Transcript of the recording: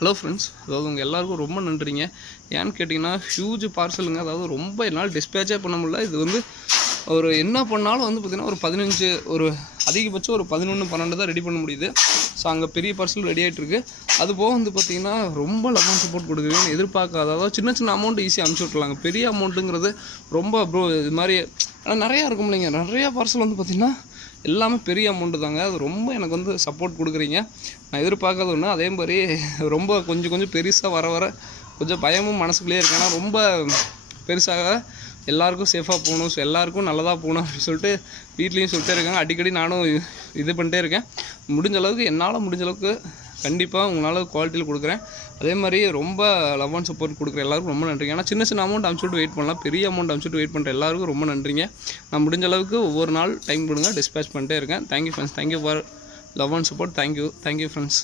Hello friends, அதாவது உங்கள் எல்லாருக்கும் ரொம்ப நன்றிங்க. ஏன்னு கேட்டிங்கன்னா ஹியூஜ் பார்சலுங்க. அதாவது ரொம்ப என்னால் டிஸ்பேச்சே பண்ண முடியல. இது வந்து ஒரு என்ன பண்ணாலும் வந்து பார்த்திங்கன்னா ஒரு 15 ஒரு அதிகபட்சம் ஒரு 11 12 தான் ரெடி பண்ண முடியுது. ஸோ அங்கே பெரிய பார்சல் ரெடி ஆகிட்டுருக்கு. அது போக வந்து பார்த்திங்கன்னா ரொம்ப லவ் அண்ட் சப்போர்ட் கொடுக்குறீங்கன்னு எதிர்பார்க்காத, அதாவது சின்ன சின்ன அமௌண்ட் ஈஸியாக அனுப்பிச்சி விட்ருலாங்க. பெரிய அமௌண்ட்டுங்கிறது ரொம்ப இது மாதிரி ஆனால் நிறையா இருக்கும் இல்லைங்க. நிறையா பார்சல் வந்து பார்த்திங்கன்னா எல்லாமே பெரிய அமௌண்ட்டு தாங்க. அது ரொம்ப எனக்கு வந்து சப்போர்ட் கொடுக்குறீங்க. நான் எதிர்பார்க்காத ஒன்று. அதே மாதிரி ரொம்ப கொஞ்சம் பெருசாக வர வர கொஞ்சம் பயமும் மனசுக்குள்ளேயே இருக்கு. ஏன்னா ரொம்ப பெருசாக எல்லாருக்கும் சேஃபாக போகணும், ஸோ எல்லாருக்கும் நல்லதாக போகணும் அப்படின்னு சொல்லிட்டு வீட்லேயும் சொல்லிட்டே இருக்காங்க. அடிக்கடி நானும் இது பண்ணிட்டே இருக்கேன். முடிஞ்ச அளவுக்கு என்னால் முடிஞ்ச அளவுக்கு கண்டிப்பாக உங்களால் குவாலிட்டியில் கொடுக்குறேன். அதே மாதிரி ரொம்ப லவ் அண்ட் சப்போர்ட் கொடுக்குற எல்லாருக்கும் ரொம்ப நன்றிங்க. ஏன்னா சின்ன சின்ன அமௌண்ட் அனுப்பிச்சுட்டு வெயிட் பண்ணலாம், பெரிய அமௌண்ட் அனுப்பிச்சுட்டு வெயிட் பண்ணுற எல்லாருக்கும் ரொம்ப நன்றிங்க. நான் முடிஞ்ச அளவுக்கு ஒவ்வொரு நாள் டைம் கொடுங்க, டிஸ்பேச் பண்ணிட்டே இருக்கேன். Thank you friends, thank you for love and support. Thank you friends.